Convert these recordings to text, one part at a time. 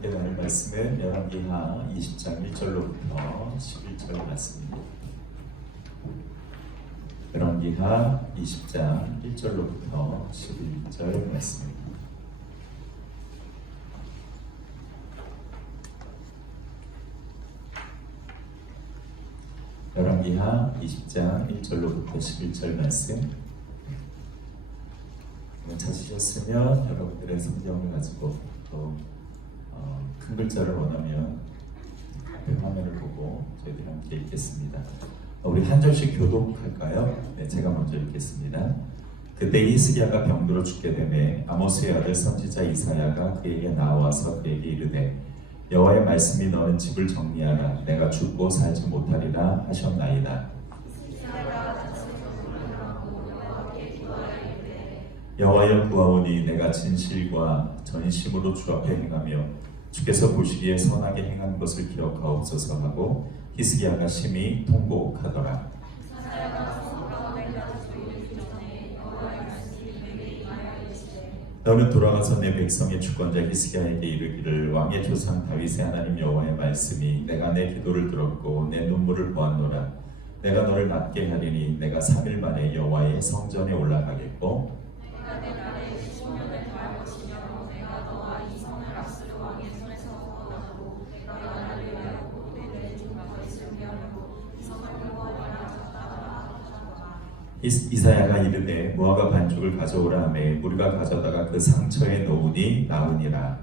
함께 나눌 말씀은 열왕기하 20장 1절로부터 11절 말씀입니다. 열왕기하 20장 1절로부터 11절 말씀입니다. 열왕기하 20장 1절로부터 11절 말씀 찾으셨으면 여러분들의 성경을 가지고 또 큰 글자를 원하면 앞에 화면을 보고 저희들이 함께 읽겠습니다. 우리 한 절씩 교독할까요? 네, 제가 먼저 읽겠습니다. 그때 히스기야가 병들어 죽게 되매 아모스의 아들 선지자 이사야가 그에게 나와서 그에게 이르되 여호와의 말씀이 너는 집을 정리하라 내가 죽고 살지 못하리라 하셨나이다. 여호와여 구하오니 내가 진실과 전심으로 주 앞에 행하며 주께서 보시기에 선하게 행한 것을 기억하옵소서 하고 히스기야가 심히 통곡하더라. 너는 돌아가서 내 백성의 주권자 히스기야에게 이르기를 왕의 조상 다윗의 하나님 여호와의 말씀이 내가 내 기도를 들었고 내 눈물을 보았노라. 내가 너를 낫게 하리니 내가 3일 만에 여호와의 성전에 올라가겠고 이사야가 이르되 무화과 반죽을 가져오라 하매 우리가 가져다가 그 상처에 놓으니 나으니라.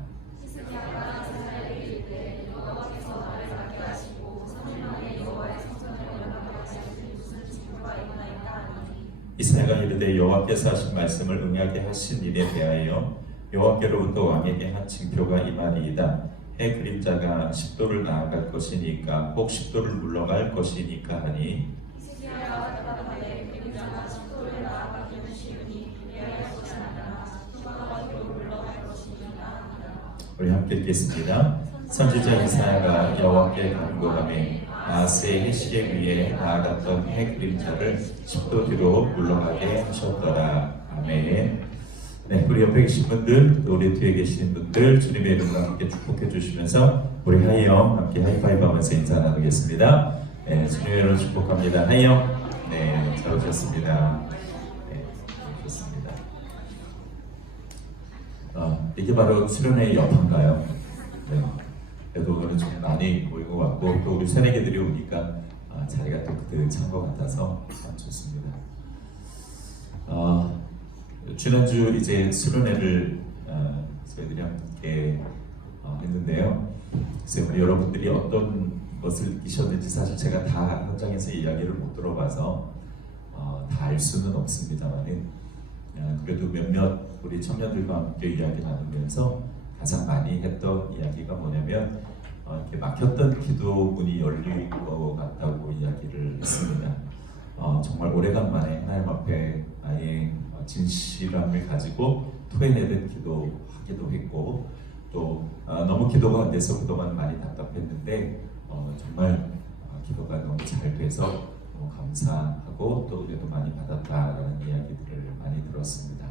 이사야가 이르되 여호와께서 하신 말씀을 응하게 하신 일에 대하여 여호와께로부터 왕에게 한 징표가 이말이이다. 해 그림자가 10도를 나아갈 것이니까 혹 10도를 물러갈 것이니까 하니 우리 함께 읽겠습니다. 선지자 이사야가 여호와께 간구하매 아하스의 해시계 위에 나아갔던 해 그림자를 10도 뒤로 물러가게 하셨더라. 아멘. 네, 우리 옆에 계신 분들, 또 우리 뒤에 계신 분들 주님의 이름으로 함께 축복해 주시면서 우리 하이영 함께 하이파이브 하면서 인사 나누겠습니다. 네, 주님의 이름으로 축복합니다. 하이영. 네, 잘 오셨습니다. 네, 좋습니다. 이게 바로 수련회의 여파인가요? 네. 그래도 오늘은 좀 많이 모인 것 같고 또 우리 새내기들이 오니까 자리가 또 그득한 것 같아서 참 좋습니다. 지난주 이제 수련회를 저희들이 함께 했는데요. 그래서 우리 여러분들이 어떤 것을 느끼셨는지 사실 제가 다 현장에서 이야기를 못 들어봐서 다 알 수는 없습니다만은 그래도 몇몇 우리 청년들과 함께 이야기 나누면서 가장 많이 했던 이야기가 뭐냐면 이렇게 막혔던 기도문이 열릴 것 같다고 이야기를 했습니다. 정말 오래간만에 하나님 앞에 아예 진실함을 가지고 토해내는 기도하기도 했고 또 너무 기도가 안 돼서 그동안 많이 답답했는데 정말 기도가 너무 잘 돼서 너무 감사하고 또 은혜도 많이 받았다라는 이야기들을 많이 들었습니다.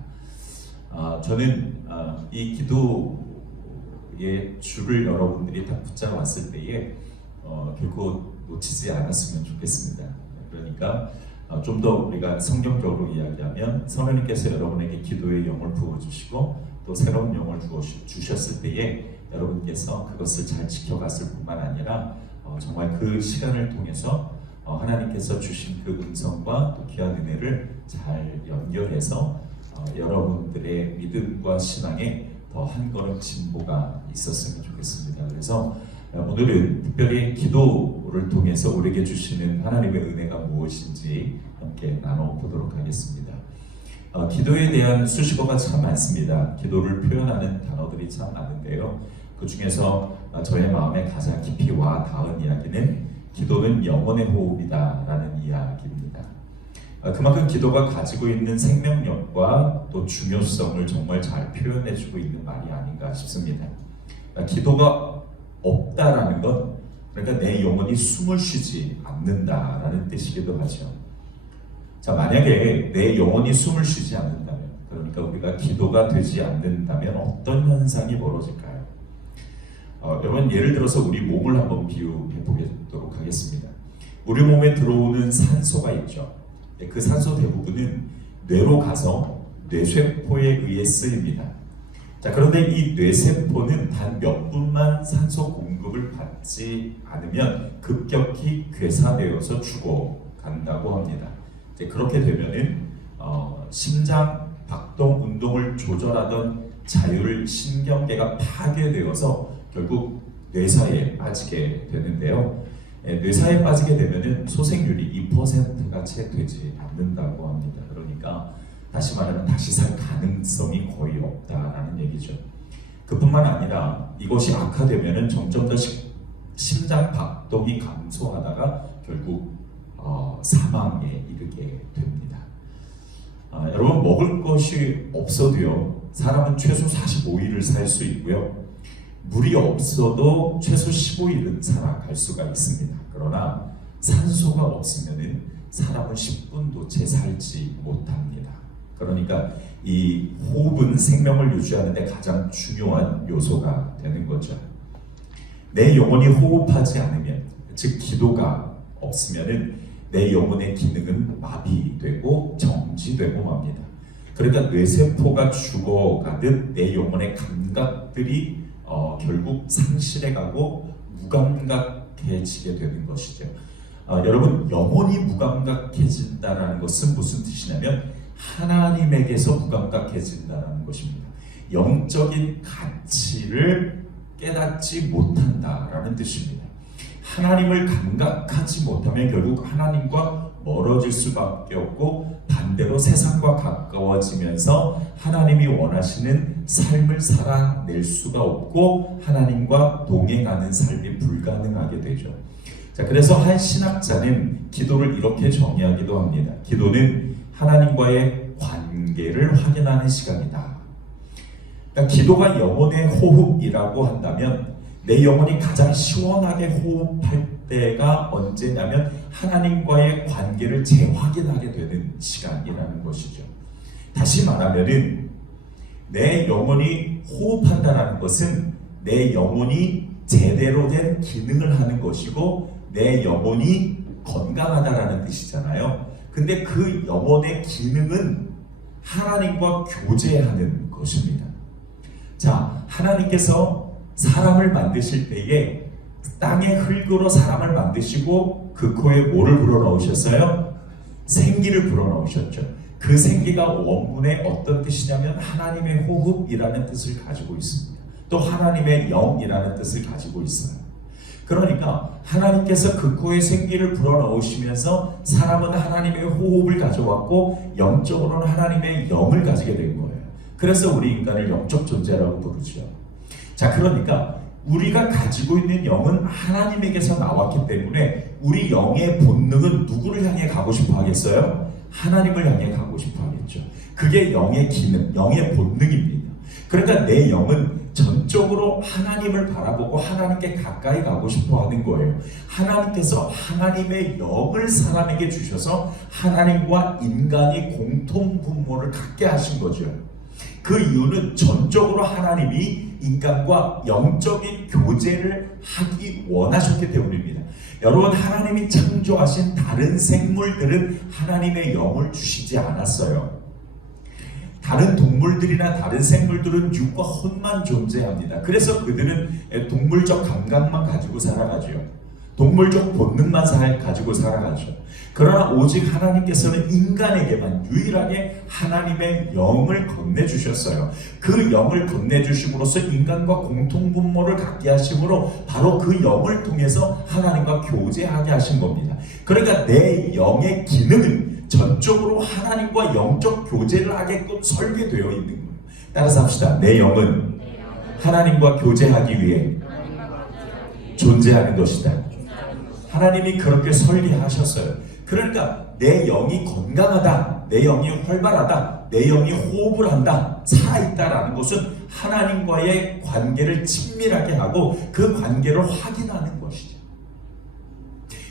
저는 이 기도의 줄을 여러분들이 다 붙잡았을 때에 결코 놓치지 않았으면 좋겠습니다. 그러니까 좀 더 우리가 성경적으로 이야기하면 성령님께서 여러분에게 기도의 영을 부어주시고 또 새로운 영을 주셨을 때에 여러분께서 그것을 잘 지켜갔을 뿐만 아니라 정말 그 시간을 통해서 하나님께서 주신 그 음성과 또 귀한 은혜를 잘 연결해서 여러분들의 믿음과 신앙에 더 한 걸음 진보가 있었으면 좋겠습니다. 그래서 오늘은 특별히 기도를 통해서 우리에게 주시는 하나님의 은혜가 무엇인지 함께 나눠보도록 하겠습니다. 기도에 대한 수식어가 참 많습니다. 기도를 표현하는 단어들이 참 많은데요. 그 중에서 저의 마음에 가장 깊이 와 닿은 이야기는 기도는 영혼의 호흡이다 라는 이야기입니다. 그만큼 기도가 가지고 있는 생명력과 또 중요성을 정말 잘 표현해주고 있는 말이 아닌가 싶습니다. 기도가 없다라는 건 그러니까 내 영혼이 숨을 쉬지 않는다라는 뜻이기도 하죠. 자, 만약에 내 영혼이 숨을 쉬지 않는다면, 그러니까 우리가 기도가 되지 않는다면 어떤 현상이 벌어질까요? 여러분 예를 들어서 우리 몸을 한번 비유해 보도록 하겠습니다. 우리 몸에 들어오는 산소가 있죠. 그 산소 대부분은 뇌로 가서 뇌세포에 의해 쓰입니다. 자, 그런데 이 뇌세포는 단 몇 분만 산소 공급을 받지 않으면 급격히 괴사되어서 죽어간다고 합니다. 이제 그렇게 되면은 심장 박동 운동을 조절하던 자율 신경계가 파괴되어서 결국 뇌사에 빠지게 되는데요. 뇌사에 빠지게 되면은 소생률이 2%가 채 되지 않는다고 합니다. 그러니까 다시 말하면 다시 살 가능성이 거의 없다라는 얘기죠. 그뿐만 아니라 이것이 악화되면은 점점 더 심장 박동이 감소하다가 결국 사망에 이르게 됩니다. 여러분 먹을 것이 없어도요 사람은 최소 45일을 살 수 있고요 물이 없어도 최소 15일은 살아갈 수가 있습니다. 그러나 산소가 없으면은 사람은 10분도 채 살지 못합니다. 그러니까 이 호흡은 생명을 유지하는 데 가장 중요한 요소가 되는 거죠. 내 영혼이 호흡하지 않으면, 즉 기도가 없으면은 내 영혼의 기능은 마비되고 정지되고 맙니다. 그러니까 뇌세포가 죽어가듯 내 영혼의 감각들이 결국 상실해가고 무감각해지게 되는 것이죠. 여러분 영혼이 무감각해진다는 것은 무슨 뜻이냐면 하나님에게서 무감각해진다는 것입니다. 영적인 가치를 깨닫지 못한다라는 뜻입니다. 하나님을 감각하지 못하면 결국 하나님과 멀어질 수밖에 없고 반대로 세상과 가까워지면서 하나님이 원하시는 삶을 살아낼 수가 없고 하나님과 동행하는 삶이 불가능하게 되죠. 자, 그래서 한 신학자는 기도를 이렇게 정의하기도 합니다. 기도는 하나님과의 관계를 확인하는 시간이다. 그러니까 기도가 영혼의 호흡이라고 한다면 내 영혼이 가장 시원하게 호흡할 때가 언제냐면 하나님과의 관계를 재확인하게 되는 시간이라는 것이죠. 다시 말하면은 내 영혼이 호흡한다는 것은 내 영혼이 제대로 된 기능을 하는 것이고 내 영혼이 건강하다라는 뜻이잖아요. 근데 그 영혼의 기능은 하나님과 교제하는 것입니다. 자, 하나님께서 사람을 만드실 때에 땅의 흙으로 사람을 만드시고 그 코에 뭐를 불어넣으셨어요? 생기를 불어넣으셨죠. 그 생기가 원문에 어떤 뜻이냐면 하나님의 호흡이라는 뜻을 가지고 있습니다. 또 하나님의 영이라는 뜻을 가지고 있어요. 그러니까 하나님께서 그 코에 생기를 불어넣으시면서 사람은 하나님의 호흡을 가져왔고 영적으로는 하나님의 영을 가지게 된 거예요. 그래서 우리 인간을 영적 존재라고 부르죠. 자, 그러니까 우리가 가지고 있는 영은 하나님에게서 나왔기 때문에 우리 영의 본능은 누구를 향해 가고 싶어 하겠어요? 하나님을 향해 가고 싶어 하겠죠. 그게 영의 기능, 영의 본능입니다. 그러니까 내 영은 전적으로 하나님을 바라보고 하나님께 가까이 가고 싶어 하는 거예요. 하나님께서 하나님의 영을 사람에게 주셔서 하나님과 인간이 공통 분모를 갖게 하신 거죠. 그 이유는 전적으로 하나님이 인간과 영적인 교제를 하기 원하셨기 때문입니다. 여러분, 하나님이 창조하신 다른 생물들은 하나님의 영을 주시지 않았어요. 다른 동물들이나 다른 생물들은 육과 혼만 존재합니다. 그래서 그들은 동물적 감각만 가지고 살아가죠. 동물적 본능만 가지고 살아가죠. 그러나 오직 하나님께서는 인간에게만 유일하게 하나님의 영을 건네주셨어요. 그 영을 건네주심으로써 인간과 공통분모를 갖게 하심으로 바로 그 영을 통해서 하나님과 교제하게 하신 겁니다. 그러니까 내 영의 기능은 전적으로 하나님과 영적 교제를 하게끔 설계되어 있는 거예요. 따라서 합시다. 내 영은 하나님과 교제하기 위해 존재하는 것이다. 하나님이 그렇게 설계하셨어요. 그러니까 내 영이 건강하다, 내 영이 활발하다, 내 영이 호흡을 한다, 살아있다라는 것은 하나님과의 관계를 친밀하게 하고 그 관계를 확인하는 것이죠.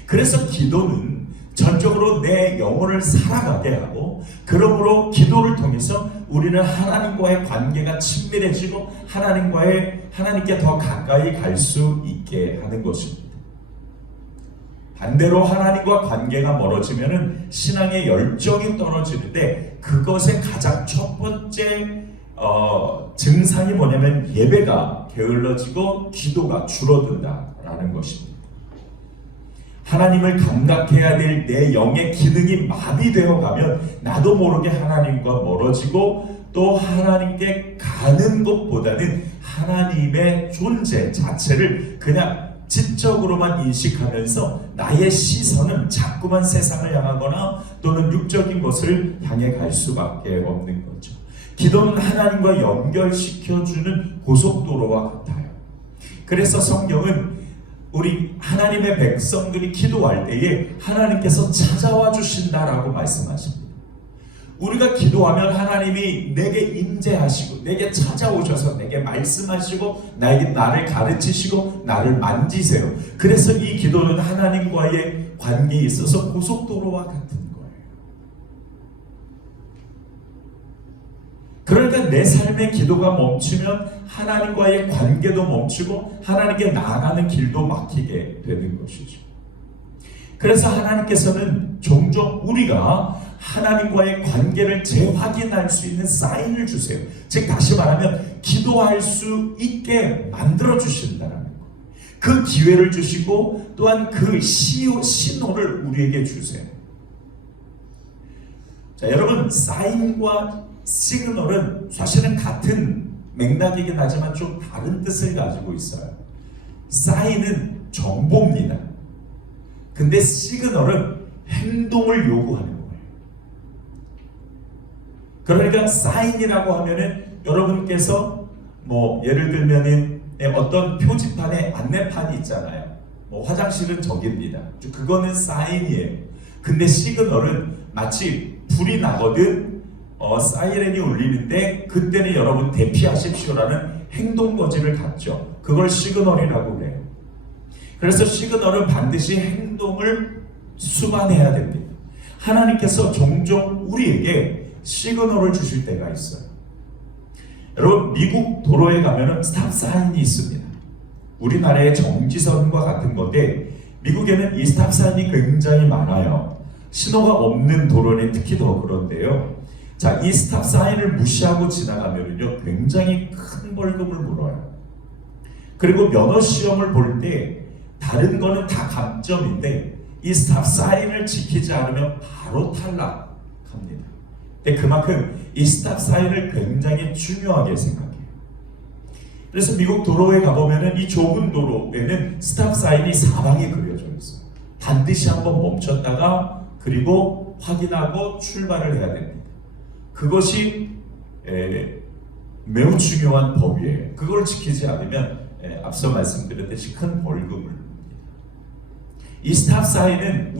그래서 기도는 전적으로 내 영혼을 살아가게 하고 그러므로 기도를 통해서 우리는 하나님과의 관계가 친밀해지고 하나님께 더 가까이 갈 수 있게 하는 것입니다. 반대로 하나님과 관계가 멀어지면은 신앙의 열정이 떨어지는데, 그것의 가장 첫 번째 증상이 뭐냐면 예배가 게을러지고 기도가 줄어든다라는 것입니다. 하나님을 감각해야 될 내 영의 기능이 마비되어 가면 나도 모르게 하나님과 멀어지고, 또 하나님께 가는 것보다는 하나님의 존재 자체를 그냥 지적으로만 인식하면서 나의 시선은 자꾸만 세상을 향하거나 또는 육적인 것을 향해 갈 수밖에 없는 거죠. 기도는 하나님과 연결시켜주는 고속도로와 같아요. 그래서 성경은 우리 하나님의 백성들이 기도할 때에 하나님께서 찾아와 주신다라고 말씀하십니다. 우리가 기도하면 하나님이 내게 임재하시고 내게 찾아오셔서 내게 말씀하시고 나를 가르치시고 나를 만지세요. 그래서 이 기도는 하나님과의 관계에 있어서 고속도로와 같은 거예요. 그러니까 내 삶의 기도가 멈추면 하나님과의 관계도 멈추고 하나님께 나아가는 길도 막히게 되는 것이죠. 그래서 하나님께서는 종종 우리가 하나님과의 관계를 재확인할 수 있는 사인을 주세요. 즉 다시 말하면 기도할 수 있게 만들어 주신다는 거예요. 그 기회를 주시고 또한 그 신호를 우리에게 주세요. 자, 여러분, 사인과 시그널은 사실은 같은 맥락이긴 하지만 좀 다른 뜻을 가지고 있어요. 사인은 정보입니다. 근데 시그널은 행동을 요구하는 거예요. 그러니까 사인이라고 하면은 여러분께서 예를 들면은 어떤 표지판에 안내판이 있잖아요. 화장실은 저기입니다. 그거는 사인이에요. 근데 시그널은 마치 불이 나거든 사이렌이 울리는데 그때는 여러분 대피하십시오라는 행동 거지를 갖죠. 그걸 시그널이라고 그래요. 그래서 시그널은 반드시 행동을 수반해야 됩니다. 하나님께서 종종 우리에게 시그널을 주실 때가 있어요. 여러분, 미국 도로에 가면은 스탑 사인이 있습니다. 우리나라의 정지선과 같은 건데 미국에는 이 스탑 사인이 굉장히 많아요. 신호가 없는 도로는 특히 더 그런데요. 자, 이 스탑 사인을 무시하고 지나가면은요 굉장히 큰 벌금을 물어요. 그리고 면허 시험을 볼 때 다른 거는 다 감점인데 이 스탑 사인을 지키지 않으면 바로 탈락합니다. 근데 그만큼 이 스탑 사인을 굉장히 중요하게 생각해요. 그래서 미국 도로에 가보면은 이 좁은 도로에는 스탑 사인이 사방에 그려져 있어요. 반드시 한번 멈췄다가 그리고 확인하고 출발을 해야 됩니다. 그것이 매우 중요한 법이에요. 그걸 지키지 않으면 앞서 말씀드렸듯이 큰 벌금을 줍니다. 이 스탑 사인은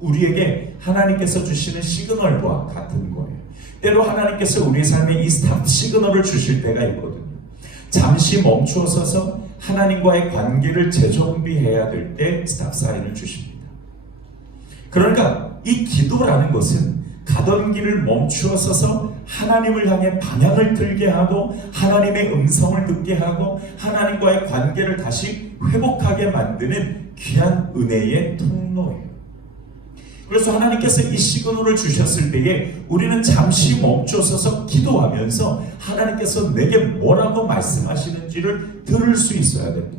우리에게 하나님께서 주시는 시그널과 같은 거예요. 때로 하나님께서 우리 삶에 이 스탑 시그널을 주실 때가 있거든요. 잠시 멈추어 서서 하나님과의 관계를 재정비해야 될 때 스탑 사인을 주십니다. 그러니까 이 기도라는 것은 가던 길을 멈추어 서서 하나님을 향해 방향을 틀게 하고 하나님의 음성을 듣게 하고 하나님과의 관계를 다시 회복하게 만드는 귀한 은혜의 통로예요. 그래서 하나님께서 이 시그널을 주셨을 때에 우리는 잠시 멈춰서서 기도하면서 하나님께서 내게 뭐라고 말씀하시는지를 들을 수 있어야 됩니다.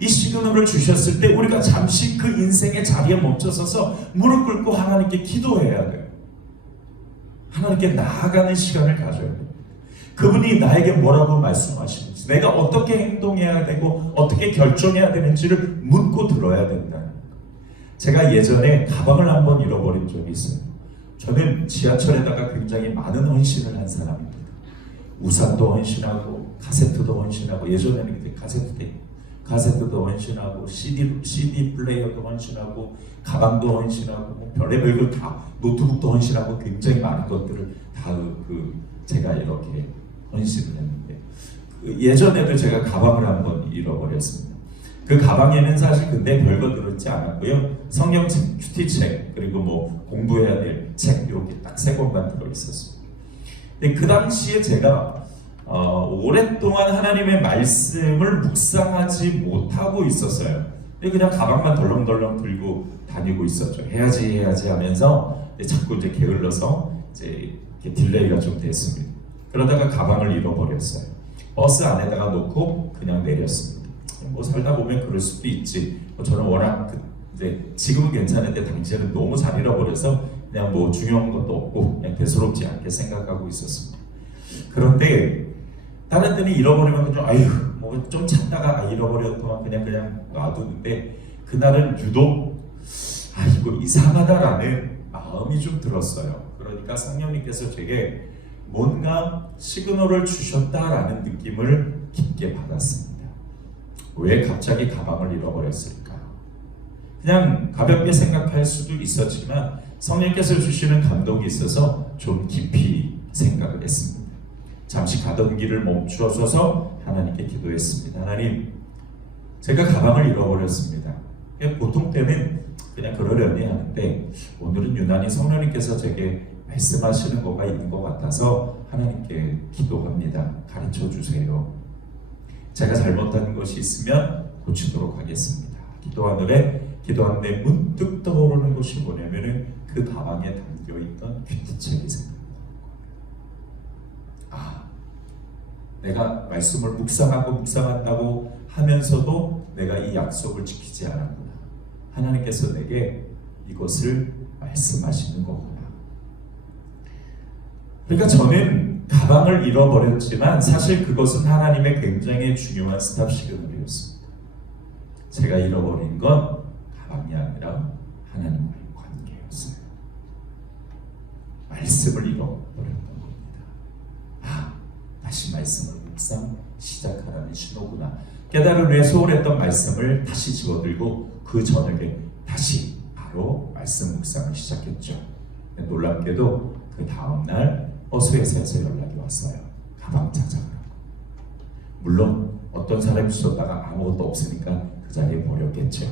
이 시그널을 주셨을 때 우리가 잠시 그 인생의 자리에 멈춰서서 무릎 꿇고 하나님께 기도해야 돼요. 하나님께 나아가는 시간을 가져야 됩니다. 그분이 나에게 뭐라고 말씀하시는지, 내가 어떻게 행동해야 되고 어떻게 결정해야 되는지를 묻고 들어야 된다. 제가 예전에 가방을 한번 잃어버린 적이 있어요. 저는 지하철에다가 굉장히 많은 헌신을 한 사람입니다. 우산도 헌신하고 카세트도 헌신하고, 예전에는 카세트도 헌신하고 CD 플레이어도 헌신하고 가방도 헌신하고 별의별 걸 다, 노트북도 헌신하고 굉장히 많은 것들을 다 제가 이렇게 헌신을 했는데 예전에도 제가 가방을 한번 잃어버렸습니다. 그 가방에는 사실 근데 별거 들었지 않았고요. 성경책, 큐티책, 그리고 공부해야 될 책 이렇게 딱 3권만 들어있었어요. 근데 그 당시에 제가 오랫동안 하나님의 말씀을 묵상하지 못하고 있었어요. 그냥 가방만 덜렁덜렁 들고 다니고 있었죠. 해야지 하면서 자꾸 이제 게을러서 이제 딜레이가 좀 됐습니다. 그러다가 가방을 잃어버렸어요. 버스 안에다가 놓고 그냥 내렸습니다. 뭐 살다 보면 그럴 수도 있지. 저는 워낙 이제 지금은 괜찮은데 당시에는 너무 잘 잃어버려서 그냥 뭐 중요한 것도 없고 그냥 대수롭지 않게 생각하고 있었습니다. 그런데 다른 때는 잃어버리면 그냥 아유 뭐 좀 찾다가 잃어버렸더만 그냥 놔두는데 그날은 유독 이거 이상하다라는 마음이 좀 들었어요. 그러니까 성령님께서 제게 뭔가 시그널을 주셨다라는 느낌을 깊게 받았습니다. 왜 갑자기 가방을 잃어버렸을까? 그냥 가볍게 생각할 수도 있었지만 성령께서 주시는 감동이 있어서 좀 깊이 생각을 했습니다. 잠시 가던 길을 멈추어서서 하나님께 기도했습니다. 하나님, 제가 가방을 잃어버렸습니다. 보통 때는 그냥 그러려니 하는데 오늘은 유난히 성령님께서 제게 말씀하시는 거가 있는 것 같아서 하나님께 기도합니다. 가르쳐 주세요. 제가 잘못한 것이 있으면 고치도록 하겠습니다. 기도하는데 문득 떠오르는 것이 뭐냐면은 그 가방에 담겨있던 큐티책이 생각나는 거예요. 내가 말씀을 묵상한다고 하면서도 내가 이 약속을 지키지 않았구나. 하나님께서 내게 이것을 말씀하시는 거구나. 그러니까 저는 가방을 잃어버렸지만 사실 그것은 하나님의 굉장히 중요한 스탑 시그널이었습니다. 제가 잃어버린 건 가방이 아니라 하나님과의 관계였어요. 말씀을 잃어버렸던 겁니다. 다시 말씀을 묵상 시작하라는 신호구나. 깨달은 후에 소홀했던 말씀을 다시 집어들고 그 저녁에 다시 바로 말씀 묵상을 시작했죠. 놀랍게도 그 다음날 버스회사에서 연락이 왔어요. 가방 찾아가라고. 물론 어떤 사람이 주셨다가 아무것도 없으니까 그 자리에 버렸겠죠.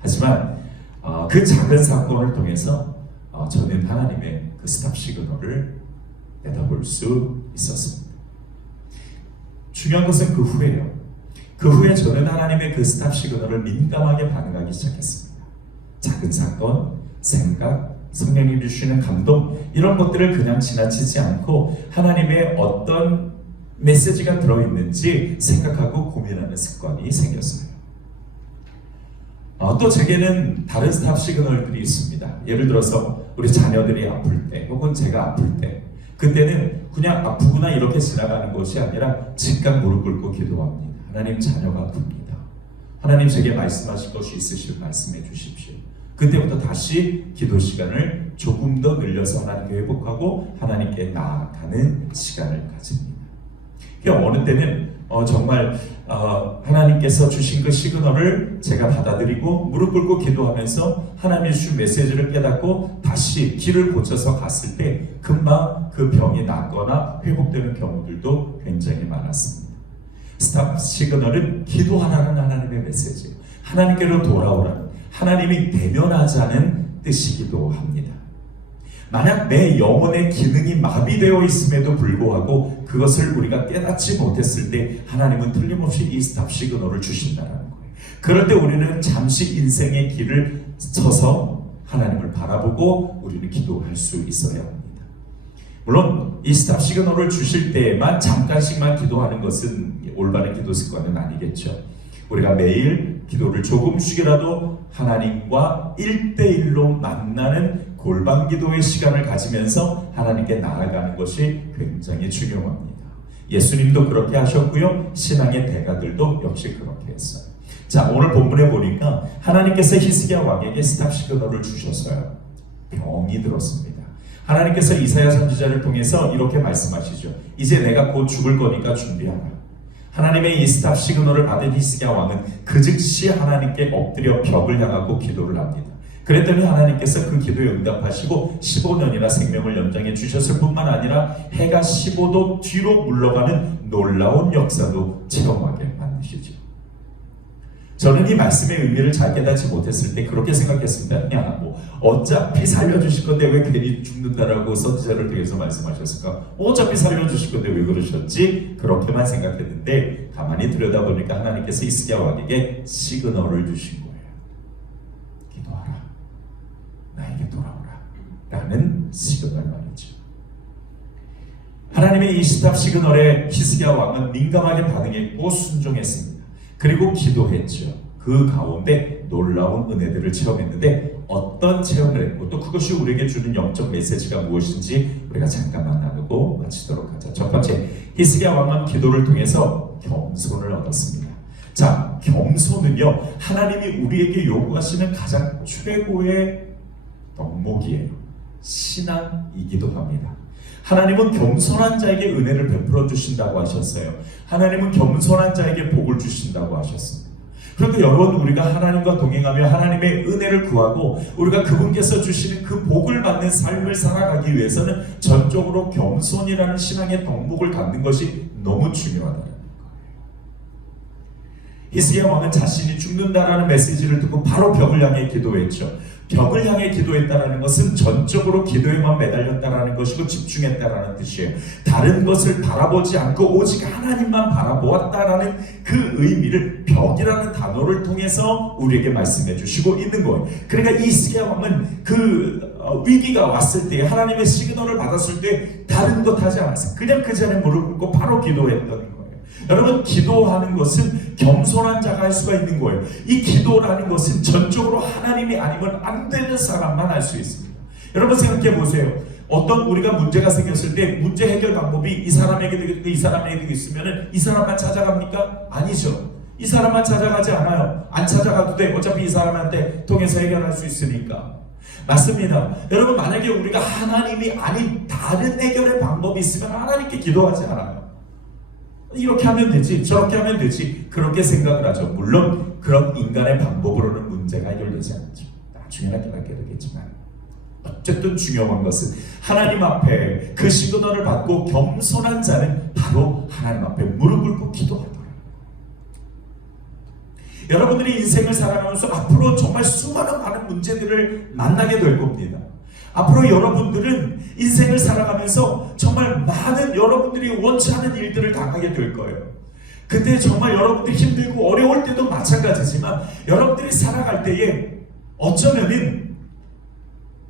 하지만 그 작은 사건을 통해서 저는 하나님의 그 스탑 시그널을 내다볼 수 있었습니다. 중요한 것은 그 후에요. 그 후에 저는 하나님의 그 스탑 시그널을 민감하게 반응하기 시작했습니다. 작은 사건, 생각, 성령님이 주시는 감동, 이런 것들을 그냥 지나치지 않고 하나님의 어떤 메시지가 들어있는지 생각하고 고민하는 습관이 생겼어요. 또 제게는 다른 스탑 시그널들이 있습니다. 예를 들어서 우리 자녀들이 아플 때 혹은 제가 아플 때, 그때는 그냥 아프구나 이렇게 지나가는 것이 아니라 즉각 무릎 꿇고 기도합니다. 하나님, 자녀가 아픕니다. 하나님, 제게 말씀하실 것이 있으시면 말씀해 주십시오. 그때부터 다시 기도 시간을 조금 더 늘려서 하나님께 회복하고 하나님께 나아가는 시간을 가집니다. 어느 때는 정말 하나님께서 주신 그 시그널을 제가 받아들이고 무릎 꿇고 기도하면서 하나님이 주신 메시지를 깨닫고 다시 길을 고쳐서 갔을 때 금방 그 병이 낫거나 회복되는 경우들도 굉장히 많았습니다. 스탑 시그널은 기도하라는 하나님의 메시지, 하나님께로 돌아오라는, 하나님이 대면하자는 뜻이기도 합니다. 만약 내 영혼의 기능이 마비되어 있음에도 불구하고 그것을 우리가 깨닫지 못했을 때 하나님은 틀림없이 이 스탑 시그널을 주신다는 거예요. 그럴 때 우리는 잠시 인생의 길을 서서 하나님을 바라보고 우리는 기도할 수 있어야 합니다. 물론 이 스탑 시그널을 주실 때에만 잠깐씩만 기도하는 것은 올바른 기도 습관은 아니겠죠. 우리가 매일 기도를 조금씩이라도 하나님과 1대1로 만나는 골방 기도의 시간을 가지면서 하나님께 나아가는 것이 굉장히 중요합니다. 예수님도 그렇게 하셨고요. 신앙의 대가들도 역시 그렇게 했어요. 자, 오늘 본문에 보니까 하나님께서 히스기야 왕에게 스탑 시그널을 주셨어요. 병이 들었습니다. 하나님께서 이사야 선지자를 통해서 이렇게 말씀하시죠. 이제 내가 곧 죽을 거니까 준비하라. 하나님의 이 스탑 시그널을 받은 히스기야 왕은 그 즉시 하나님께 엎드려 벽을 향하고 기도를 합니다. 그랬더니 하나님께서 그 기도에 응답하시고 15년이나 생명을 연장해 주셨을 뿐만 아니라 해가 15도 뒤로 물러가는 놀라운 역사도 체험하게 만드시죠. 저는 이 말씀의 의미를 잘 깨닫지 못했을 때 그렇게 생각했습니다. 야, 뭐 어차피 살려주실 건데 왜 괜히 죽는다라고 선지자를 통해서 말씀하셨을까? 어차피 살려주실 건데 왜 그러셨지? 그렇게만 생각했는데 가만히 들여다보니까 하나님께서 히스기야 왕에게 시그널을 주신 거예요. 기도하라. 나에게 돌아오라. 라는 시그널 말이죠. 하나님의 이 시탑 시그널에 히스기야 왕은 민감하게 반응했고 순종했습니다. 그리고 기도했죠. 그 가운데 놀라운 은혜들을 체험했는데 어떤 체험을 했고 또 그것이 우리에게 주는 영적 메시지가 무엇인지 우리가 잠깐만 나누고 마치도록 하자. 첫 번째, 히스기야 왕은 기도를 통해서 겸손을 얻었습니다. 자, 겸손은요, 하나님이 우리에게 요구하시는 가장 최고의 덕목이에요. 신앙이기도 합니다. 하나님은 겸손한 자에게 은혜를 베풀어 주신다고 하셨어요. 하나님은 겸손한 자에게 복을 주신다고 하셨습니다. 그런데 여러분, 우리가 하나님과 동행하며 하나님의 은혜를 구하고 우리가 그분께서 주시는 그 복을 받는 삶을 살아가기 위해서는 전적으로 겸손이라는 신앙의 덕목을 갖는 것이 너무 중요하다는 거예요. 히스기야 왕은 자신이 죽는다라는 메시지를 듣고 바로 벽을 향해 기도했죠. 벽을 향해 기도했다라는 것은 전적으로 기도에만 매달렸다라는 것이고 집중했다라는 뜻이에요. 다른 것을 바라보지 않고 오직 하나님만 바라보았다라는 그 의미를 벽이라는 단어를 통해서 우리에게 말씀해 주시고 있는 거예요. 그러니까 이 히스기야 왕은 그 위기가 왔을 때, 하나님의 시그널을 받았을 때 다른 것 하지 않았어요. 그냥 그 자리에 무릎 꿇고 바로 기도했던 거예요. 여러분, 기도하는 것은 겸손한 자가 할 수가 있는 거예요. 이 기도라는 것은 전적으로 하나님이 아니면 안 되는 사람만 할 수 있습니다. 여러분 생각해 보세요. 어떤 우리가 문제가 생겼을 때 문제 해결 방법이 이 사람에게도 있고 이 사람에게도 있으면 이 사람만 찾아갑니까? 아니죠. 이 사람만 찾아가지 않아요. 안 찾아가도 돼. 어차피 이 사람한테 통해서 해결할 수 있으니까. 맞습니다. 여러분, 만약에 우리가 하나님이 아닌 다른 해결의 방법이 있으면 하나님께 기도하지 않아요. 이렇게 하면 되지, 저렇게 하면 되지, 그렇게 생각을 하죠. 물론 그런 인간의 방법으로는 문제가 해결되지 않죠. 나중에 깨닫게 되겠지만 어쨌든 중요한 것은 하나님 앞에 그 시그널을 받고 겸손한 자는 바로 하나님 앞에 무릎 꿇고 기도하더라고요. 여러분들이 인생을 살아가면서 앞으로 정말 수많은 많은 문제들을 만나게 될 겁니다. 앞으로 여러분들은 인생을 살아가면서 정말 많은 여러분들이 원치 않은 일들을 당하게 될 거예요. 그때 정말 여러분들이 힘들고 어려울 때도 마찬가지지만 여러분들이 살아갈 때에 어쩌면은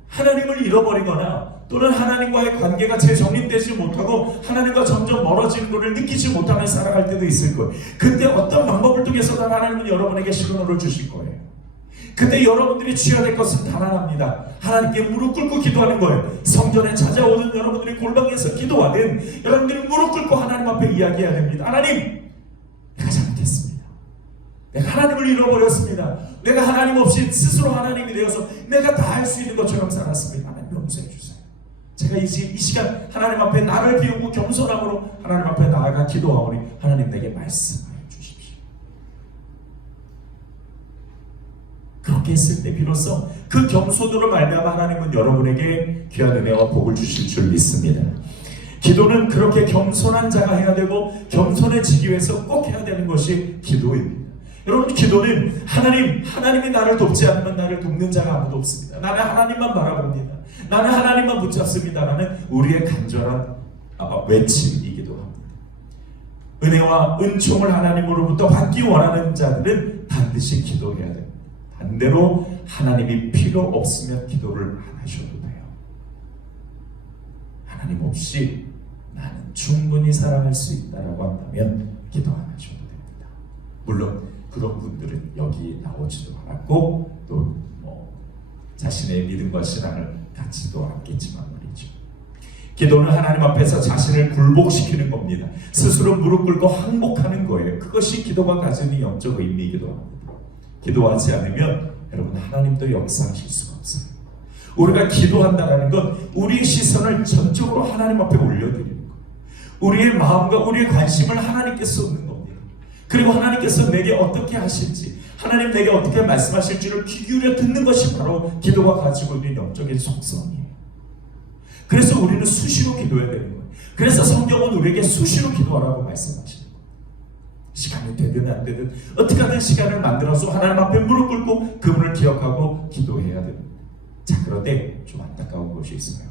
하나님을 잃어버리거나 또는 하나님과의 관계가 재정립되지 못하고 하나님과 점점 멀어지는 것을 느끼지 못하며 살아갈 때도 있을 거예요. 그때 어떤 방법을 통해서든 하나님은 여러분에게 시그널을 주실 거예요. 근데 여러분들이 취해야 될 것은 단 하나입니다. 하나님께 무릎 꿇고 기도하는 거예요. 성전에 찾아오는 여러분들이 골방에서 기도하든 여러분들이 무릎 꿇고 하나님 앞에 이야기해야 됩니다. 하나님, 내가 잘못했습니다. 내가 하나님을 잃어버렸습니다. 내가 하나님 없이 스스로 하나님이 되어서 내가 다 할 수 있는 것처럼 살았습니다. 하나님 용서해 주세요. 제가 이 시간 하나님 앞에 나를 비우고 겸손함으로 하나님 앞에 나아가 기도하오니 하나님 내게 말씀하여 주십시오. 그렇게 했을 때 비로소 그 겸손으로 말미암아 하나님은 여러분에게 귀한 은혜와 복을 주실 줄 믿습니다. 기도는 그렇게 겸손한 자가 해야 되고 겸손해지기 위해서 꼭 해야 되는 것이 기도입니다. 여러분, 기도는 하나님이 나를 돕지 않으면 나를 돕는 자가 아무도 없습니다. 나는 하나님만 바라봅니다. 나는 하나님만 붙잡습니다. 라는 우리의 간절한 외침이기도 합니다. 은혜와 은총을 하나님으로부터 받기 원하는 자들은 반드시 기도해야 됩니다. 반대로 하나님이 필요 없으면 기도를 안 하셔도 돼요. 하나님 없이 나는 충분히 살아갈 수 있다라고 한다면 기도 안 하셔도 됩니다. 물론 그런 분들은 여기 나오지도 않았고 또 자신의 믿음과 신앙을 갖지도 않겠지만 말이죠. 기도는 하나님 앞에서 자신을 굴복시키는 겁니다. 스스로 무릎 꿇고 항복하는 거예요. 그것이 기도가 가지는 영적 의미이기도 합니다. 기도하지 않으면 여러분, 하나님도 역사하실 수가 없어요. 우리가 기도한다는 건 우리의 시선을 전적으로 하나님 앞에 올려드리는 거예요. 우리의 마음과 우리의 관심을 하나님께 쏟는 겁니다. 그리고 하나님께서 내게 어떻게 하실지, 하나님 내게 어떻게 말씀하실지를 귀 기울여 듣는 것이 바로 기도가 가지고 있는 영적인 속성이에요. 그래서 우리는 수시로 기도해야 되는 거예요. 그래서 성경은 우리에게 수시로 기도하라고 말씀하시는 거예요. 시간이 되든 안 되든 어떻게 하든 시간을 만들어서 하나님 앞에 무릎 꿇고 그분을 기억하고 기도해야 됩니다. 자, 그런데 좀 안타까운 것이 있어요.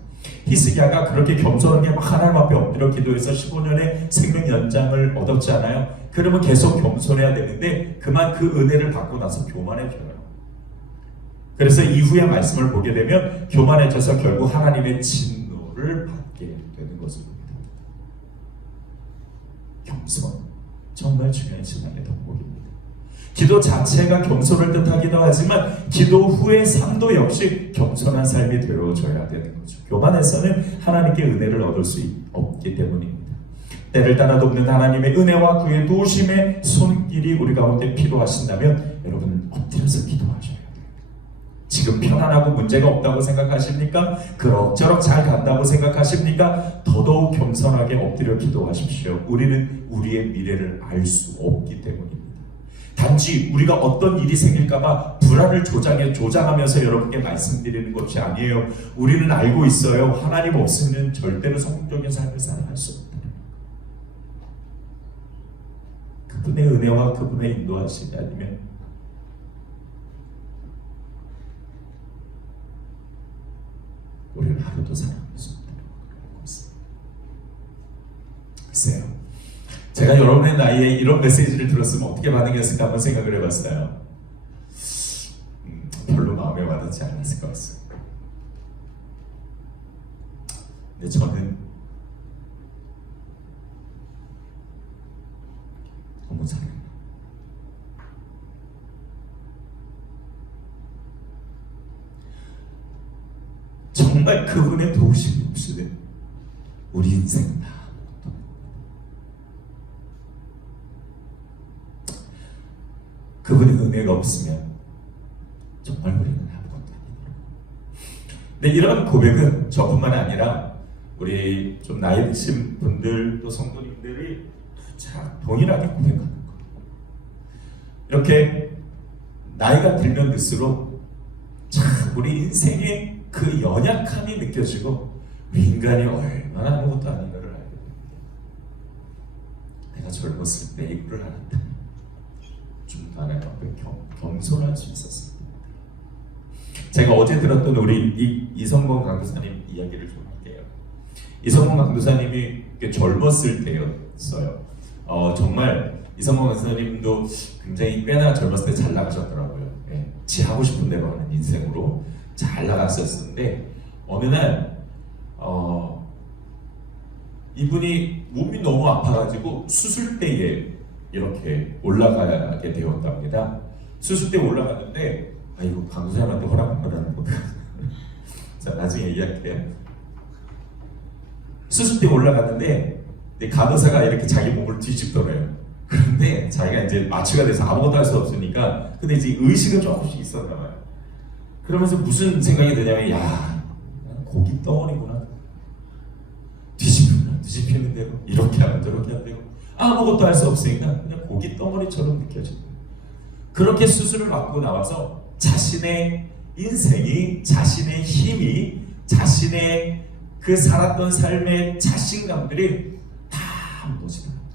히스기야가 그렇게 겸손하게 하나님 앞에 엎드려 기도해서 15년의 생명 연장을 얻었잖아요. 그러면 계속 겸손해야 되는데 그만 그 은혜를 받고 나서 교만해져요. 그래서 이후의 말씀을 보게 되면 교만해져서 결국 하나님의 진노를 받게 되는 것입니다. 겸손, 정말 중요한 신앙의 덕목입니다. 기도 자체가 겸손을 뜻하기도 하지만 기도 후의 삶도 역시 겸손한 삶이 되어져야 되는 거죠. 교만해서는 하나님께 은혜를 얻을 수 없기 때문입니다. 때를 따라 돕는 하나님의 은혜와 그의 도우심의 손길이 우리 가운데 필요하신다면 여러분은 엎드려서 기도하셔야 돼요. 지금 편안하고 문제가 없다고 생각하십니까? 그럭저럭 잘 간다고 생각하십니까? 더더욱 겸손하게 엎드려 기도하십시오. 우리는 우리의 미래를 알 수 없기 때문입니다. 단지 우리가 어떤 일이 생길까봐 불안을 조장하면서 여러분께 말씀드리는 것이 아니에요. 우리는 알고 있어요. 하나님 없으면 절대로 성공적인 삶을 살아갈 수 없다. 그분의 은혜와 그분의 인도하심이 아니면 우리는 하루도 살아갈 수 없다고 알고 있습니다. 글쎄요. 제가 여러분의 나이에 이런 메시지를 들었으면 어떻게 반응했을까 한번 생각을 해봤어요. 별로 마음에 와닿지 않았을 것 같습니다. 근데 저는 너무 잘해요. 정말 그분의 도우심이 없이는 우리 인생은 다 그분의 은혜가 없으면 정말 우리는 아무것도 아니더라고요. 근데 이런 고백은 저뿐만 아니라 우리 좀 나이 드신 분들 또 성도님들이 참 동일하게 고백하는 거예요. 이렇게 나이가 들면 들수록 참 우리 인생의 그 연약함이 느껴지고 우리 인간이 얼마나 아무것도 아닌가를 알게 됩니다. 내가 젊었을 때 이거를 알았다. 좀 더 하나님 앞에 겸손할 수 있었습니다. 제가 어제 들었던 우리 이성범 강도사님 이야기를 좀 할게요. 이성범 강도사님이 젊었을 때였어요. 정말 이성범 강도사님도 굉장히 꽤나 젊었을 때 잘 나가셨더라고요. 예, 지 하고 싶은 대로 하는 인생으로 잘 나갔었는데 어느 날 이분이 몸이 너무 아파가지고 수술대에 이렇게 올라가게 되었답니다. 수술대에 올라갔는데 이거 강도사님한테 허락 안 받았는 거다. 자, 나중에 이야기해요. 수술대에 올라갔는데 간호사가 이렇게 자기 몸을 뒤집더래요. 그런데 자기가 이제 마취가 돼서 아무것도 할 수 없으니까 근데 이제 의식은 조금씩 있었나 봐요. 그러면서 무슨 생각이 드냐면 야, 고기 덩어리구나. 뒤집히는 대로 이렇게 하면 저렇게 하면 되고 아무것도 할 수 없으니까 그냥 고기 덩어리처럼 느껴지고 그렇게 수술을 받고 나와서 자신의 인생이 자신의 힘이 자신의 그 살았던 삶의 자신감들이 다 무너지더라고요.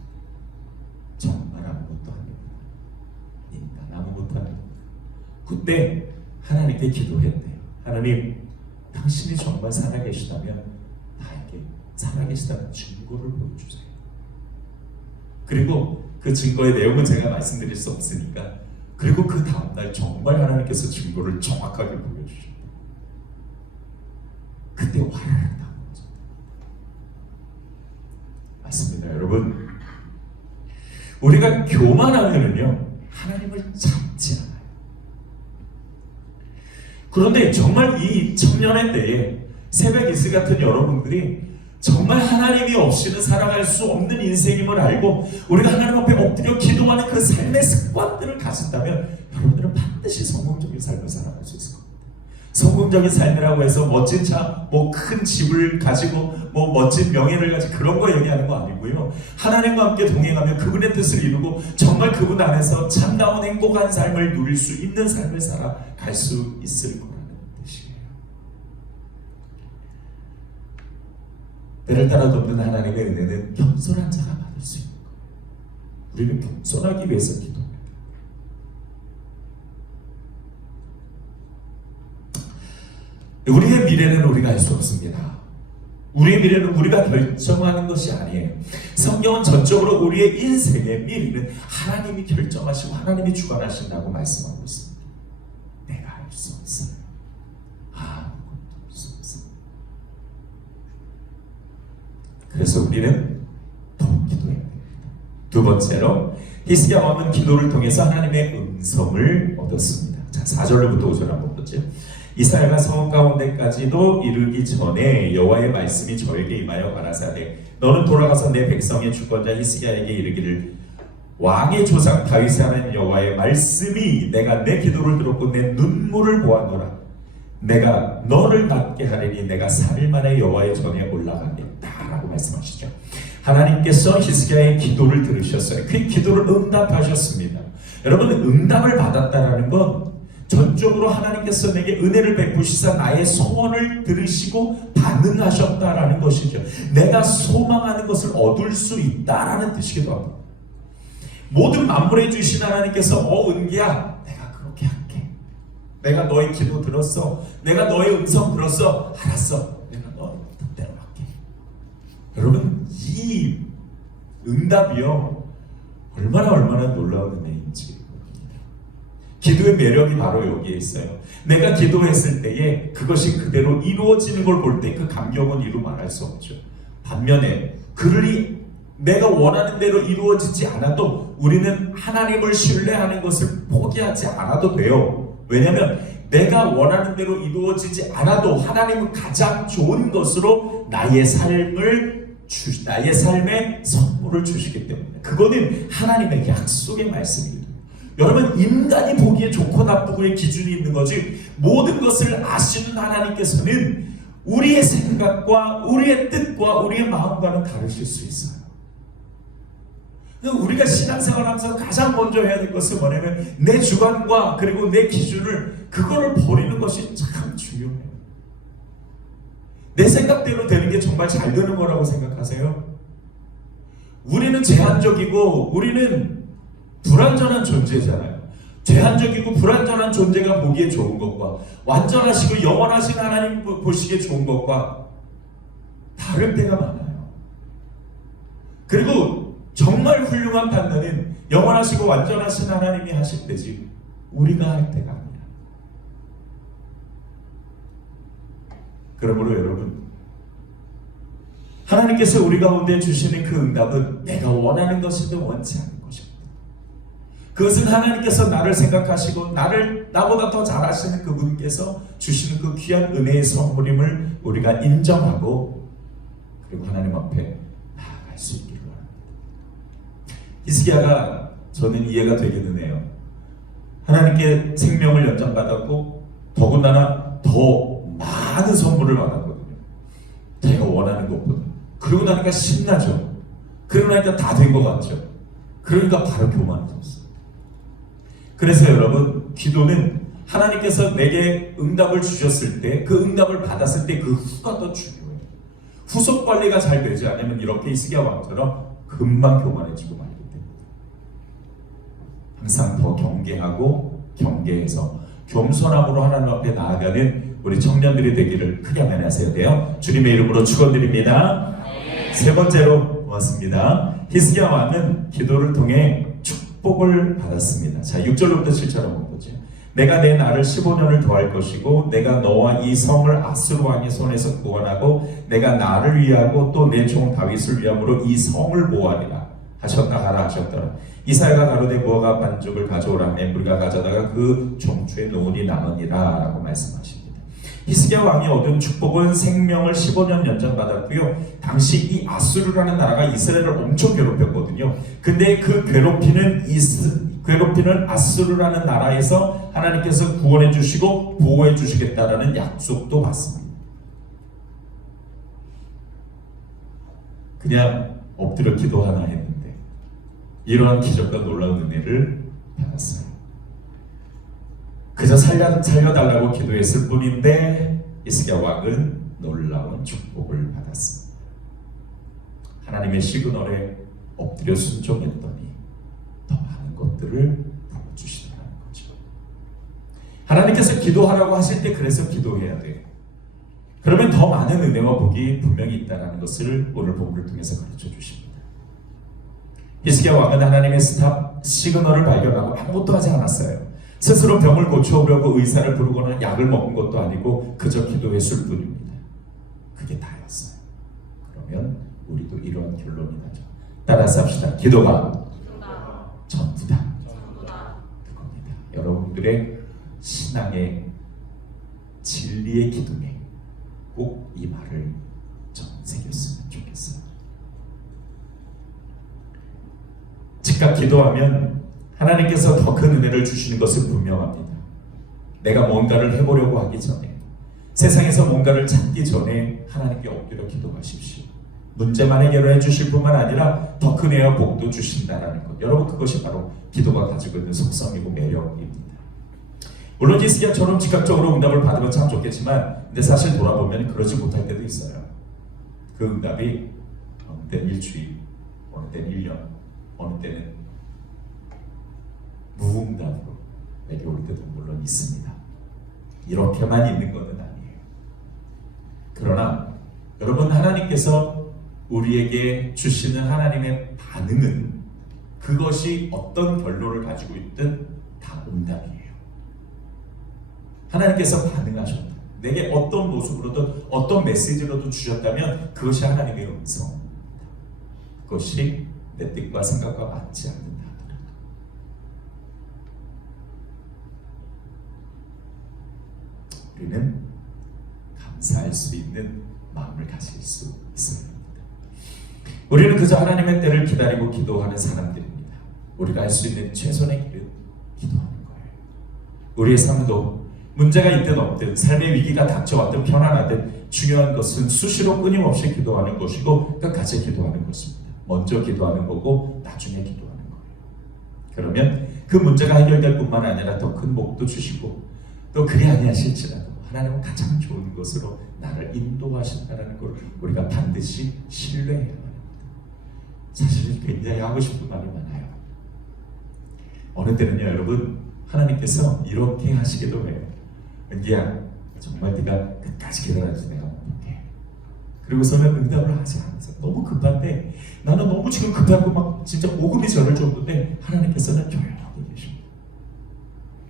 정말 아무것도 아니고 인간 아무것도 아니고 그때 하나님께 기도했대요. 하나님 당신이 정말 살아계시다면 나에게 살아계시다는 증거를 보여주세요. 그리고 그 증거의 내용은 제가 말씀드릴 수 없으니까 그리고 그 다음날 정말 하나님께서 증거를 정확하게 보여주셨다. 그때 화를 나온 거죠. 맞습니다. 여러분 우리가 교만하면은요 하나님을 찾지 않아요. 그런데 정말 이 청년의 때에 새벽 이슬 같은 여러분들이 정말 하나님이 없이는 살아갈 수 없는 인생임을 알고 우리가 하나님 앞에 엎드려 기도하는 그 삶의 습관들을 가진다면 여러분들은 반드시 성공적인 삶을 살아갈 수 있을 겁니다. 성공적인 삶이라고 해서 멋진 차, 큰 집을 가지고 멋진 명예를 가지고 그런 거 얘기하는 거 아니고요. 하나님과 함께 동행하며 그분의 뜻을 이루고 정말 그분 안에서 참다운 행복한 삶을 누릴 수 있는 삶을 살아갈 수 있을 거라는 뜻이에요. 때를 따라 돕는 하나님의 은혜는 겸손한 자가 받을 수 있는 거예요. 우리는 겸손하기 위해서 기도합니다. 우리의 미래는 우리가 알 수 없습니다. 우리의 미래는 우리가 결정하는 것이 아니에요. 성경은 전적으로 우리의 인생의 미래는 하나님이 결정하시고 하나님이 주관하신다고 말씀하고 있습니다. 내가 알 수 없어요. 아무것도 알 수 없어요. 그래서 우리는 더 기도해야 됩니다. 두 번째로 히스기야 왕은 기도를 통해서 하나님의 음성을 얻었습니다. 자, 4절부터 5절 한번 보죠. 이스라엘과 성 가운데까지도 이르기 전에 여호와의 말씀이 저에게 임하여 가라사대 너는 돌아가서 내 백성의 주권자 히스기야에게 이르기를 왕의 조상 다윗의 하나님 여호와의 말씀이 내가 내 기도를 들었고 내 눈물을 보았노라. 내가 너를 낫게 하리니 내가 3일 만에 여호와의 전에 올라가겠다 라고 말씀하시죠. 하나님께서 히스기야의 기도를 들으셨어요. 그 기도를 응답하셨습니다. 여러분, 응답을 받았다라는 건 전적으로 하나님께서 내게 은혜를 베푸시사 나의 소원을 들으시고 반응하셨다라는 것이죠. 내가 소망하는 것을 얻을 수 있다라는 뜻이기도 합니다. 모든 만물에 주신 하나님께서 은기야 내가 그렇게 할게. 내가 너의 기도 들었어. 내가 너의 음성 들었어. 알았어. 내가 너 뜻대로 할게. 여러분, 이 응답이요 얼마나 놀라운 은혜인지. 기도의 매력이 바로 여기에 있어요. 내가 기도했을 때에 그것이 그대로 이루어지는 걸 볼 때 그 감격은 이루 말할 수 없죠. 반면에 그들이 내가 원하는 대로 이루어지지 않아도 우리는 하나님을 신뢰하는 것을 포기하지 않아도 돼요. 왜냐하면 내가 원하는 대로 이루어지지 않아도 하나님은 가장 좋은 것으로 나의 삶의 선물을 주시기 때문에 그거는 하나님의 약속의 말씀입니다. 여러분, 인간이 보기에 좋고 나쁘고의 기준이 있는 거지 모든 것을 아시는 하나님께서는 우리의 생각과 우리의 뜻과 우리의 마음과는 다르실 수 있어요. 우리가 신앙생활 하면서 가장 먼저 해야 될 것은 뭐냐면 내 주관과 그리고 내 기준을 그거를 버리는 것이 참 중요해요. 내 생각대로 되는 게 정말 잘 되는 거라고 생각하세요? 우리는 제한적이고 우리는 불완전한 존재잖아요. 제한적이고 불완전한 존재가 보기에 좋은 것과 완전하시고 영원하신 하나님 보시기에 좋은 것과 다를 때가 많아요. 그리고 정말 훌륭한 판단은 영원하시고 완전하신 하나님이 하실 때지 우리가 할 때가 아니라. 그러므로 여러분, 하나님께서 우리 가운데 주시는 그 응답은 내가 원하는 것이든 원치 않는 것입니다. 그것은 하나님께서 나를 생각하시고 나보다 더 잘하시는 그분께서 주시는 그 귀한 은혜의 선물임을 우리가 인정하고 그리고 하나님 앞에 나아갈 수 있기를 원합니다. 히스기야가 저는 이해가 되기는 해요. 하나님께 생명을 연장받았고 더군다나 더 많은 선물을 받았거든요. 제가 원하는 것보다. 그러고 나니까 신나죠. 그러고 나니까 다 된 것 같죠. 그러니까 바로 교만해졌어요. 그래서 여러분, 기도는 하나님께서 내게 응답을 주셨을 때 그 응답을 받았을 때 그 후가 더 중요해요. 후속 관리가 잘 되지 않으면 이렇게 히스기야 왕처럼 금방 교만해지고 말게 됩니다. 항상 더 경계하고 경계해서 겸손함으로 하나님 앞에 나아가는 우리 청년들이 되기를 크게 만나세요 돼요. 주님의 이름으로 축원드립니다. 세 번째로 왔습니다. 히스기야 왕은 기도를 통해 축복을 받았습니다. 자, 6절부터 7절 한번 보죠. 내가 내 날을 15년을 더할 것이고 내가 너와 이 성을 아수르 왕의 손에서 구원하고 내가 나를 위하고 또 내 종 다윗을 위함으로 이 성을 보호하리라 하셨다 하라 하셨더라. 이사야가 가로되 무화과 반죽을 가져오라매 우리가 가져다가 그 종추에 놓으니 남으니라 라고 말씀하십니다. 히스기야 왕이 얻은 축복은 생명을 15년 연장받았고요. 당시 이 아수르라는 나라가 이스라엘을 엄청 괴롭혔거든요. 근데 그 괴롭히는 아수르라는 나라에서 하나님께서 구원해 주시고 보호해 주시겠다라는 약속도 받습니다. 그냥 엎드려 기도 하나 했는데 이러한 기적과 놀라운 은혜를 받았어요. 그저 살려달라고 기도했을 뿐인데 히스기야 왕은 놀라운 축복을 받았습니다. 하나님의 시그널에 엎드려 순종했더니 더 많은 것들을 부어주시더라는 거죠. 하나님께서 기도하라고 하실 때 그래서 기도해야 돼요. 그러면 더 많은 은혜와 복이 분명히 있다는 것을 오늘 본문을 통해서 가르쳐 주십니다. 히스기야 왕은 하나님의 스탑 시그널을 발견하고 아무것도 하지 않았어요. 스스로 병을 고쳐오려고 의사를 부르거나 약을 먹은 것도 아니고 그저 기도했을 뿐입니다. 그게 다였어요. 그러면 우리도 이런 결론이 나죠. 따라서 합시다. 기도가 전부다. 그겁니다. 여러분들의 신앙의 진리의 기둥에 꼭 이 말을 좀 새겼으면 좋겠어요. 즉각 기도하면 하나님께서 더 큰 은혜를 주시는 것은 분명합니다. 내가 뭔가를 해보려고 하기 전에, 세상에서 뭔가를 찾기 전에 하나님께 엎드려 기도하십시오. 문제만 해결해 주실 뿐만 아니라 더 큰 은혜와 복도 주신다는 것. 여러분, 그것이 바로 기도가 가지고 있는 속성이고 매력입니다. 물론 히스기야처럼 즉각적으로 응답을 받으면 참 좋겠지만, 근데 사실 돌아보면 그러지 못할 때도 있어요. 그 응답이 어느 때는 일주일, 어느 때는 1년, 어느 때는 무응답으로 내려올 때도 물론 있습니다. 이렇게만 있는 것은 아니에요. 그러나 여러분, 하나님께서 우리에게 주시는 하나님의 반응은 그것이 어떤 결론을 가지고 있든 다 응답이에요. 하나님께서 반응하셨다. 내게 어떤 모습으로든 어떤 메시지로도 주셨다면 그것이 하나님의 음성입니다. 그것이 내 뜻과 생각과 맞지 않는다 하더라도 우리는 감사할 수 있는 마음을 가질 수 있어야 합니다. 우리는 그저 하나님의 때를 기다리고 기도하는 사람들입니다. 우리가 할 수 있는 최선의 길은 기도하는 거예요. 우리의 삶도 문제가 있든 없든 삶의 위기가 닥쳐왔든 편안하든 중요한 것은 수시로 끊임없이 기도하는 것이고 끝까지 기도하는 것입니다. 먼저 기도하는 거고 나중에 기도하는 거예요. 그러면 그 문제가 해결될 뿐만 아니라 더 큰 복도 주시고 또 그리 아니하실지라도 하나님은 가장 좋은 것으로 나를 인도하신다는 걸 우리가 반드시 신뢰해야 합니다. 사실 굉장히 하고 싶은 말이 많아요. 어느 때는요, 여러분, 하나님께서 이렇게 하시기도 해요. 은기야, 정말 네가 끝까지 기다려야지 내가 못해. 그리고서는 응답을 하지 않아서 너무 급한데, 나는 너무 지금 급하고 막 진짜 오금이 저릴 정도인데 하나님께서는 조용하게 계십니다.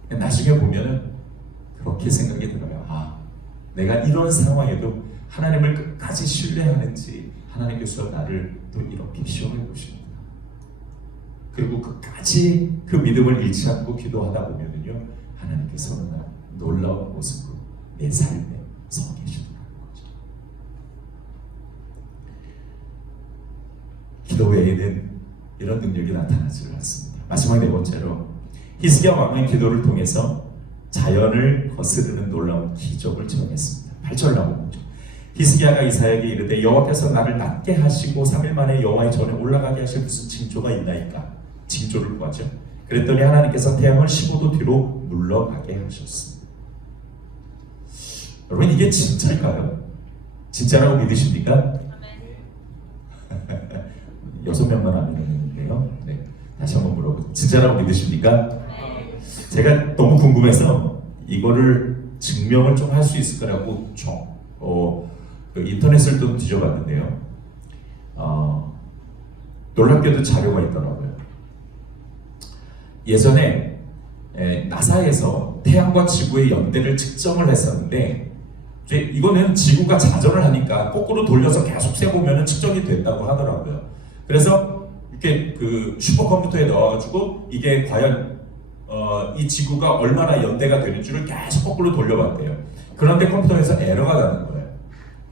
나중에 보면은 그렇게 생각이 들어요. 아, 내가 이런 상황에도 하나님을 끝까지 신뢰하는지 하나님께서 나를 또 이렇게 시험해 보십니다. 그리고 끝까지 그 믿음을 잃지 않고 기도하다 보면은요, 하나님께서는 놀라운 모습으로 내 삶에 서 계시더라는 거죠. 기도 외에는 이런 능력이 나타나지 않습니다. 마지막 네 번째로 히스기야 왕은 기도를 통해서 자연을 거스르는 놀라운 기적을 체험했습니다. 8절 나오죠. 히스기야가 이사야에게 이르되 여호와께서 나를 낫게 하시고 3일 만에 여호와의 전에 올라가게 하실 무슨 징조가 있나이까? 징조를 구하죠. 그랬더니 하나님께서 태양을 15도 뒤로 물러가게 하셨습니다. 여러분, 이게 진짜일까요? 진짜라고 믿으십니까? 6명만 안 믿는데요. 네. 다시 한번 물어보죠. 진짜라고 믿으십니까? 제가 너무 궁금해서 이거를 증명을 좀 할 수 있을 거라고 그 인터넷을 좀 뒤져봤는데요. 놀랍게도 자료가 있더라고요. 예전에 나사에서 태양과 지구의 연대를 측정을 했었는데, 이거는 지구가 자전을 하니까 거꾸로 돌려서 계속 세보면 측정이 된다고 하더라고요. 그래서 이렇게 그 슈퍼컴퓨터에 넣어가지고 이게 과연 이 지구가 얼마나 연대가 되는지를 계속 거꾸로 돌려봤대요. 그런데 컴퓨터에서 에러가 나는 거예요.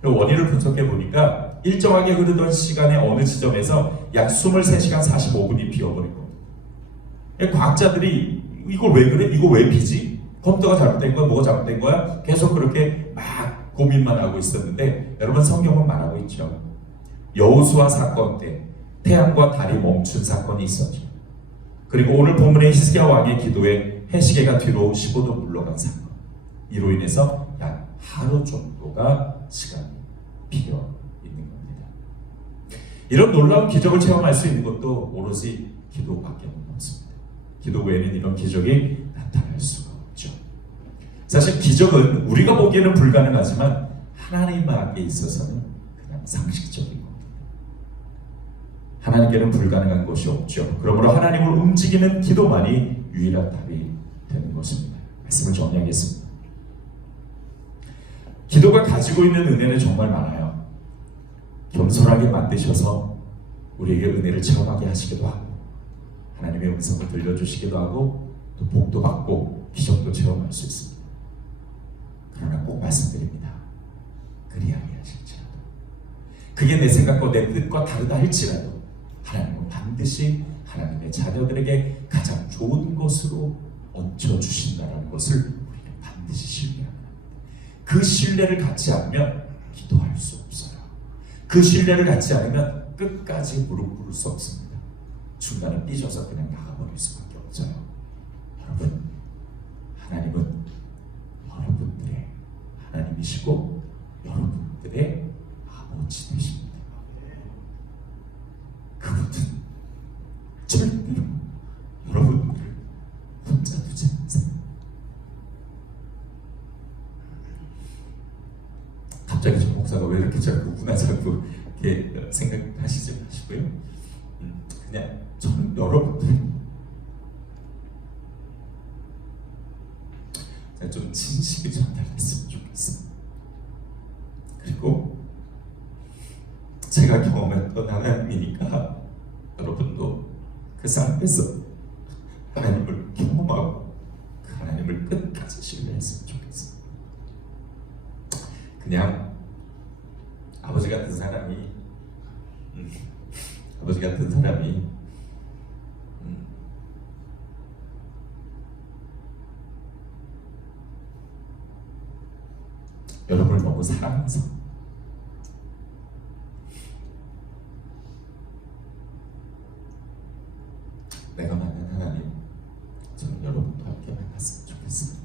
원인을 분석해 보니까 일정하게 흐르던 시간의 어느 지점에서 약 23시간 45분이 비어버린 겁니다. 과학자들이 이걸 왜 그래? 이거 왜 비지? 컴퓨터가 잘못된 거야? 뭐가 잘못된 거야? 계속 그렇게 막 고민만 하고 있었는데, 여러분, 성경은 말하고 있죠. 여호수아 사건 때 태양과 달이 멈춘 사건이 있었죠. 그리고 오늘 본문의 히스기야 왕의 기도에 해시계가 뒤로 15도 물러간 사건, 이로 인해서 약 하루 정도가 시간이 비어 있는 겁니다. 이런 놀라운 기적을 체험할 수 있는 것도 오로지 기도밖에 없습니다. 기도 외에는 이런 기적이 나타날 수가 없죠. 사실 기적은 우리가 보기에는 불가능하지만 하나님에게 있어서는 그냥 상식적인 겁니다. 하나님께는 불가능한 것이 없죠. 그러므로 하나님을 움직이는 기도만이 유일한 답이 되는 것입니다. 말씀을 정리하겠습니다. 기도가 가지고 있는 은혜는 정말 많아요. 겸손하게 만드셔서 우리에게 은혜를 체험하게 하시기도 하고, 하나님의 음성을 들려주시기도 하고, 또 복도 받고 기적도 체험할 수 있습니다. 그러나 꼭 말씀드립니다. 그리하게 하실지라도, 그게 내 생각과 내 뜻과 다르다 할지라도 하나님은 반드시 하나님의 자녀들에게 가장 좋은 것으로 얹혀주신다는 것을 우리는 반드시 신뢰합니다. 그 신뢰를 갖지 않으면 기도할 수 없어요. 그 신뢰를 갖지 않으면 끝까지 무릎 꿇을 수 없습니다. 중간에 삐져서 그냥 나가버릴 수밖에 없어요. 여러분, 하나님은 여러분들의 하나님이시고 여러분들의 아버지 되십니다. 그분은 절대로 여러분들을 혼자 두지 않으세요. 갑자기 저 목사가 왜 이렇게 자꾸 운하자고 이렇게 생각하시지 마시고요. 그냥 저는 여러분들 좀 진실이 전달됐으면 좋겠어요. 그리고 제가 경험했던 하나님이니까 여러분도 그 삶에서 하나님을 경험하고 그 하나님을 끝까지 신뢰했으면 좋겠어요. 그냥 아버지 같은 사람이 여러분을 너무 사랑해서 내가 만난 하나님, 저는 여러분도 함께 만났으면 좋겠습니다.